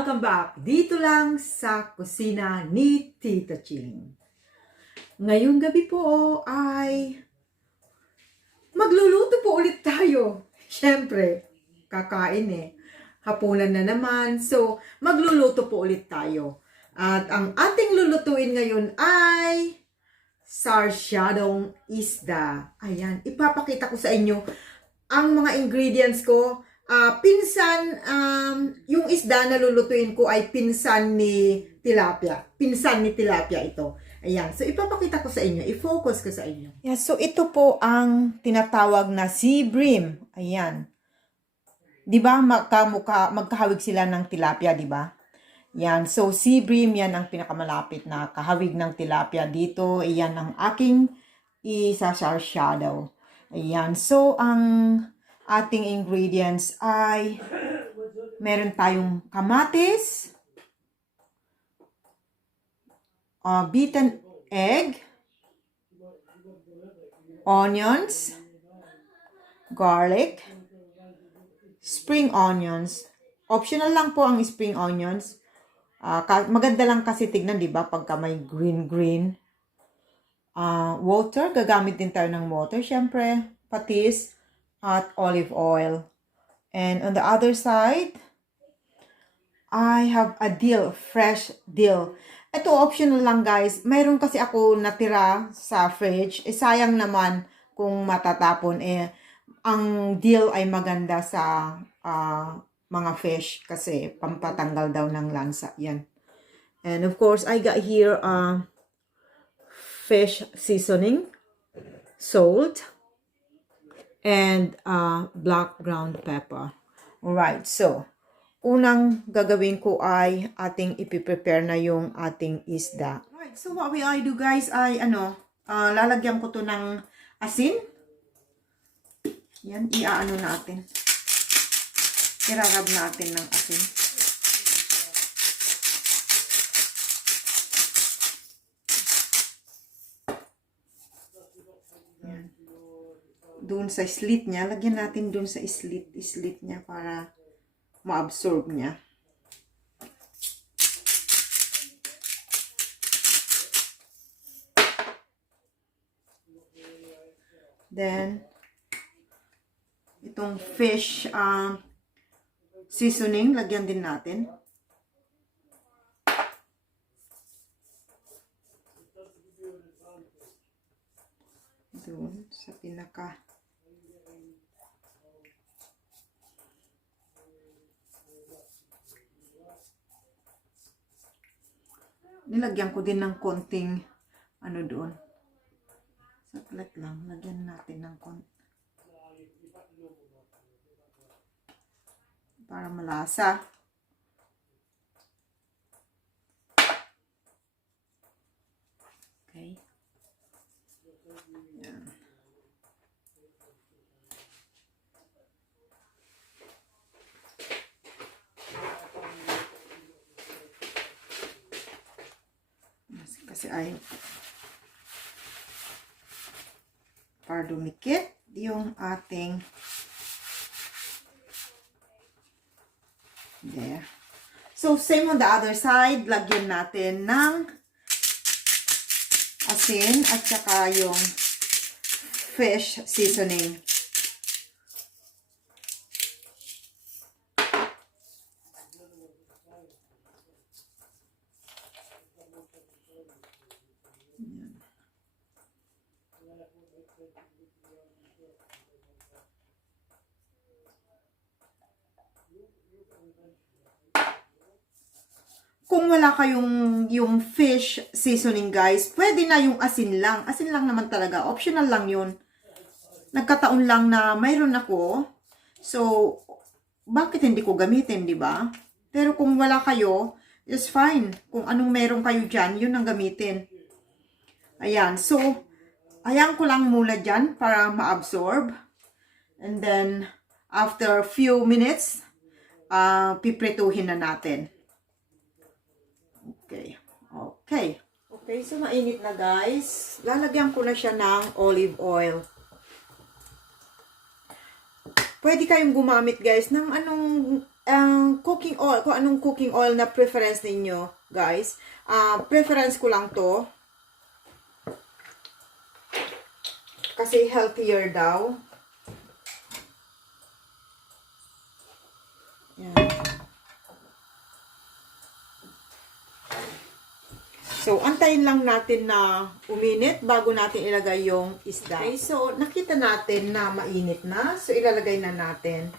Welcome back dito lang sa kusina ni Tita Ching. Ngayong gabi po ay magluluto po ulit tayo. Siyempre, kakain hapunan na naman. So, magluluto po ulit tayo. At ang ating lulutuin ngayon ay Sarciadong Isda. Ayan, ipapakita ko sa inyo ang mga ingredients ko. Yung isda na lulutuin ko ay pinsan ni tilapia. Pinsan ni tilapia ito. Ayan, so ipapakita ko sa inyo, i-focus ko sa inyo. Yeah, so ito po ang tinatawag na Sea Bream. Ayan. 'Di ba magkahawig sila ng tilapia, 'di ba? Yan, so Sea Bream yan ang pinakamalapit na kahawig ng tilapia dito. Ayan ang aking isa-sarsyadaw. Ayan, so ang ating ingredients ay meron tayong kamatis, beaten egg, onions, garlic, spring onions. Optional lang po ang spring onions. Maganda lang kasi tignan, di ba, pagka may green. Water, gagamit din tayo ng water, syempre, patis, at olive oil. And on the other side, I have a dill, fresh dill. Ito optional lang guys. Mayroon kasi ako natira sa fridge. Sayang naman kung matatapon. Ang dill ay maganda sa mga fish kasi pampatanggal daw ng lansa. Yan. And of course, I got here fish seasoning, salt, and black ground pepper. Alright, so unang gagawin ko ay ating ipiprepare na yung ating isda. Alright, so what I do guys ay lalagyan ko to ng asin. Yan, iaano natin. Irarab natin ng asin. Yan. Doon sa slit niya, lagyan natin doon sa slit niya para ma-absorb niya. Then, itong fish seasoning, lagyan din natin. Doon sa pinaka nilagyan ko din ng konting doon. Saklat lang, lagyan natin ng konti para malasa. Okay. Yan. Kasi ay para dumikit yung ating there. So, same on the other side. Lagyan natin ng asin at saka yung fish seasoning. Kung wala kayong yung fish seasoning guys, pwede na yung asin lang. Asin lang naman talaga. Optional lang yun. Nagkataon lang na mayroon ako. So, bakit hindi ko gamitin, di ba? Pero kung wala kayo, it's fine. Kung anong meron kayo dyan, yun ang gamitin. Ayan. So, ayan ko lang muna dyan para ma-absorb. And then, after a few minutes, piprituhin na natin. Okay, so mainit na guys. Lalagyan ko na siya ng olive oil. Pwede kayong gumamit guys ng anong ang cooking oil, kung anong cooking oil na preference ninyo, guys. Preference ko lang to. Kasi healthier daw. Yan. So, antayin lang natin na uminit bago natin ilagay yung isda. Okay, so nakita natin na mainit na. So, ilalagay na natin.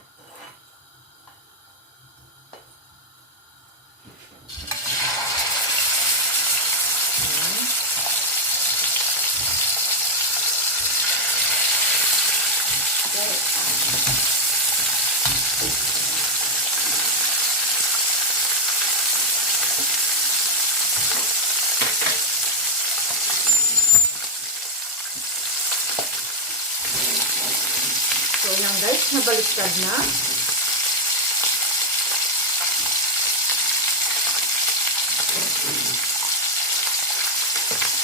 So, yan guys, nabaliktad na.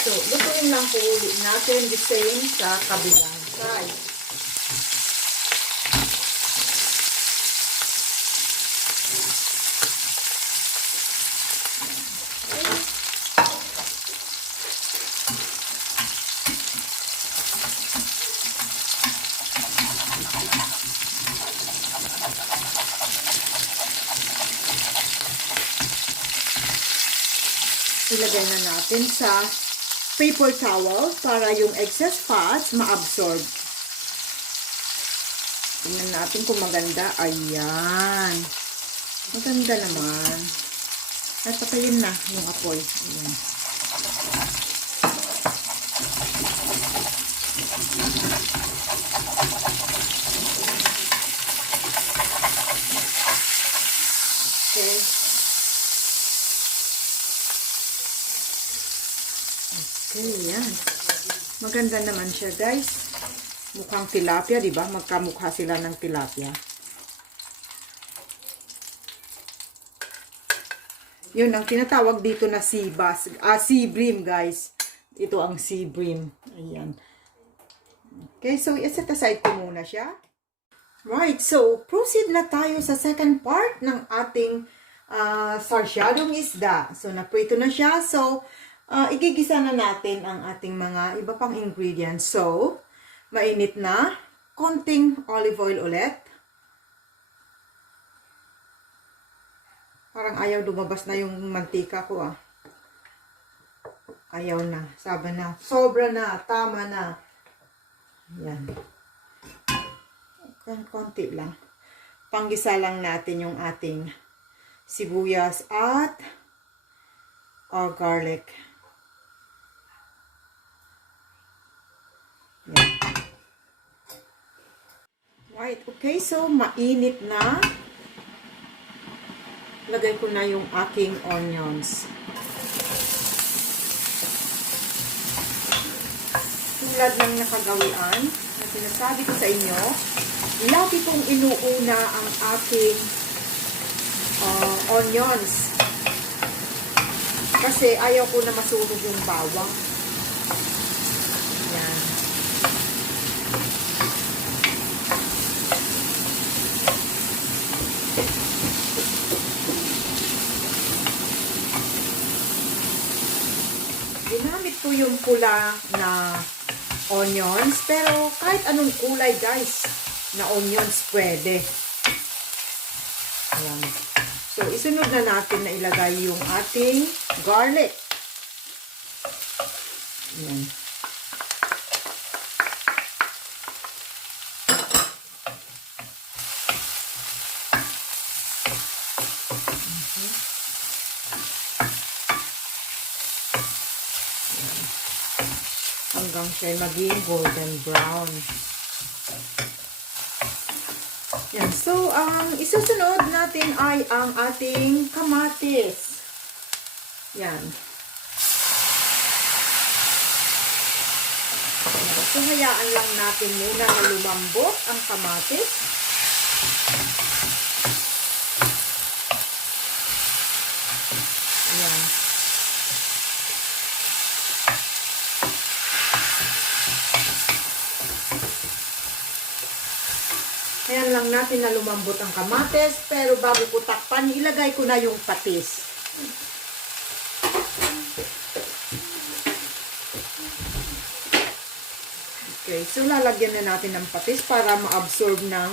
So, lutuin lang po ulit natin the same sa kabilang side. Ilagay na natin sa paper towel para yung excess fats ma-absorb. Tingnan natin kung maganda. Ayan. Maganda naman. At patayin na yung apoy. Ayan. Okay. Okay, yan. Maganda naman siya, guys. Mukhang tilapia, di ba? Magkamukha sila ng tilapia. Yun, ang tinatawag dito na sea bass. Sea bream, guys. Ito ang sea bream. Ayan. Okay, so iset aside ko muna siya. Right, so proceed na tayo sa second part ng ating sarciadong isda. So, naprito na siya. So, igigisa na natin ang ating mga iba pang ingredients. So, mainit na. Konting olive oil ulit. Parang ayaw lumabas na yung mantika ko ah. Ayaw na. Sabi na. Sobra na. Tama na. Yan. Konti lang. Panggisa lang natin yung ating sibuyas at garlic. Yan. Right. Okay. So, mainit na. Lagay ko na yung aking onions. Tulad ng nakagawian na sinasabi ko sa inyo, lagi kong inuuna ang aking onions. Kasi ayaw ko na masunog yung bawang. Yan. Ginamit ko yung pula na onions, pero kahit anong kulay guys na onions pwede. Ayan. So, isunod na natin na ilagay yung ating garlic. Ayan. Hanggang siya maging golden brown. Yan. So, ang isusunod natin ay ang ating kamatis. Yan. So, hayaan lang natin muna na lumambot ang kamatis. Yan. Ayan lang natin na lumambot ang kamatis. Pero bago ko takpan, ilagay ko na yung patis. Okay, so lalagyan na natin ng patis para ma-absorb ng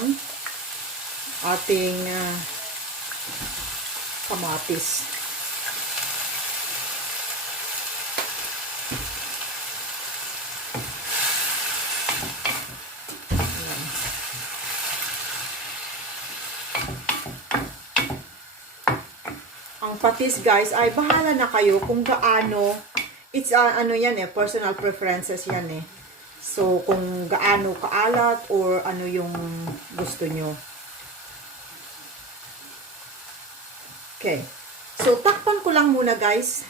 ating kamatis. Ang patis guys ay bahala na kayo kung gaano, it's ano yan personal preferences yan So kung gaano kaalat or ano yung gusto nyo. Okay. So takpan ko lang muna guys.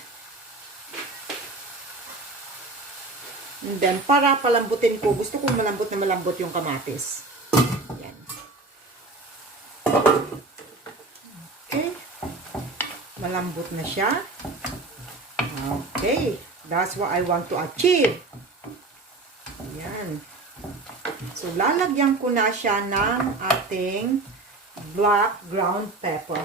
And then para palambutin ko, gusto kong malambot na malambot yung kamatis. Yan. Okay. Malambot na siya. Okay. That's what I want to achieve. Yan. So, lalagyan ko na siya ng ating black ground pepper.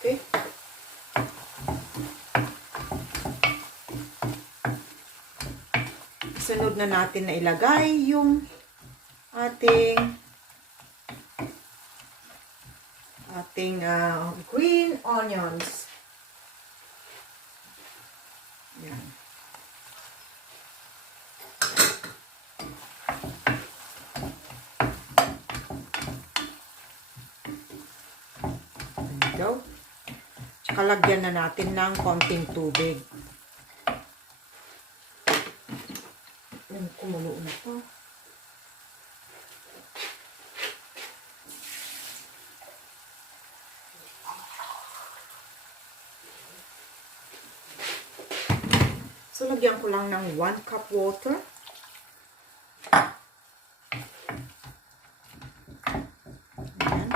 Okay. Sunod na natin na ilagay yung ating green onions. Yan. Ito. Tsaka lagyan na natin ng konting tubig. Yan, kumulo na to. So, lagyan ko lang ng 1 cup water. Ayan.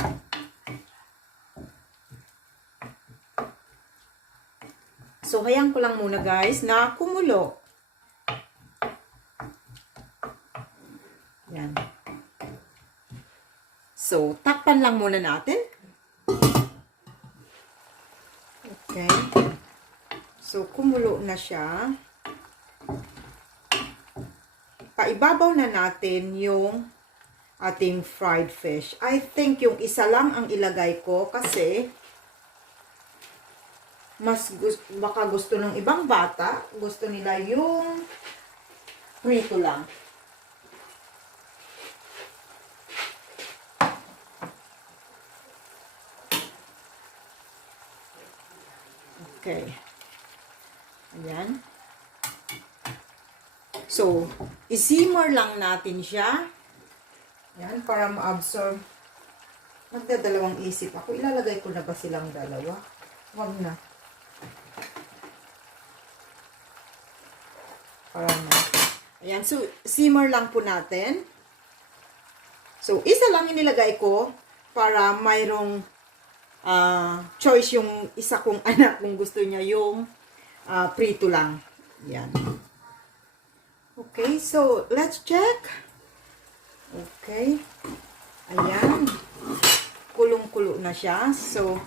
So, hayaan ko lang muna guys na kumulo. Ayan. So, takpan lang muna natin. Okay. So, kumulo na siya. Paibabaw na natin yung ating fried fish. I think yung isa lang ang ilagay ko kasi baka gusto ng ibang bata, gusto nila yung prito lang. Okay. Ayan. So, isimmer lang natin siya. Yan, para ma-absorb. Magdadalawang isip ako. Ilalagay ko na ba silang dalawa? Wag na. Para na. Ayan, so, simmer lang po natin. So, isa lang inilagay ko para mayroong choice yung isa kong anak kung gusto niya yung prito lang. Yan. Okay, so let's check. Okay. Ayan. Kulong-kulo na siya. So,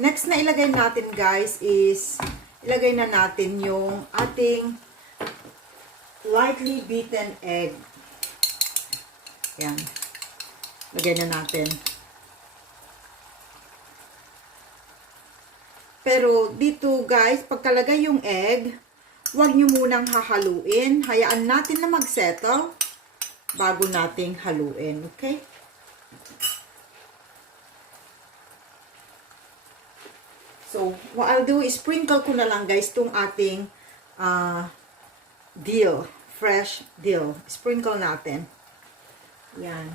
next na ilagay natin guys is ilagay na natin yung ating lightly beaten egg. Ayan. Lagay na natin. Pero dito guys, pagkalagay yung egg, huwag nyo munang hahaluin. Hayaan natin na mag-settle bago nating haluin. Okay? So, what I'll do is sprinkle ko na lang guys itong ating dill. Fresh dill. Sprinkle natin. Yan.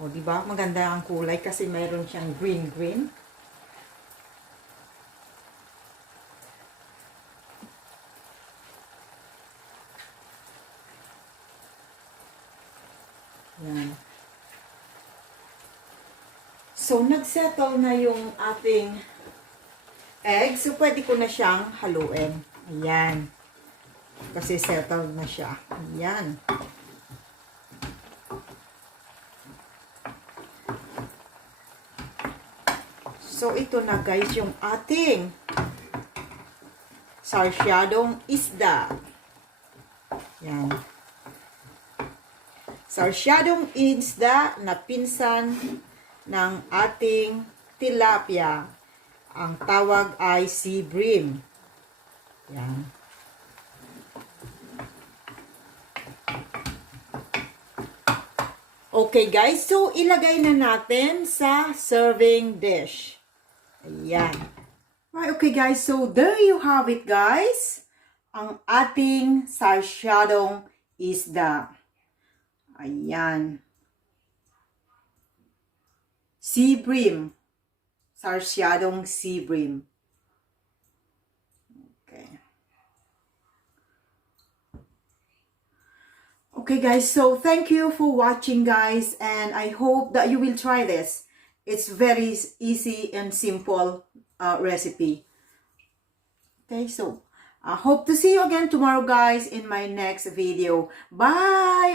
O, diba? Maganda ang kulay kasi mayroon siyang green-green. Yan. So, nagsettle na yung ating egg. So, pwede ko na siyang haluin. Ayan. Kasi settled na siya. Ayan. So, ito na guys yung ating Sarciadong Isda. Yan. Sarciadong Isda na pinsan ng ating tilapia. Ang tawag ay Sea Bream. Yan. Okay guys, so ilagay na natin sa serving dish. Ayan. Right, okay guys, so there you have it guys. Ang ating Sarciadong Isda. Ayan. Sea Bream. Sarciadong Sea Bream. Okay. Okay guys, so thank you for watching guys, and I hope that you will try this. It's very easy and simple recipe. Okay, so I hope to see you again tomorrow guys in my next video. Bye!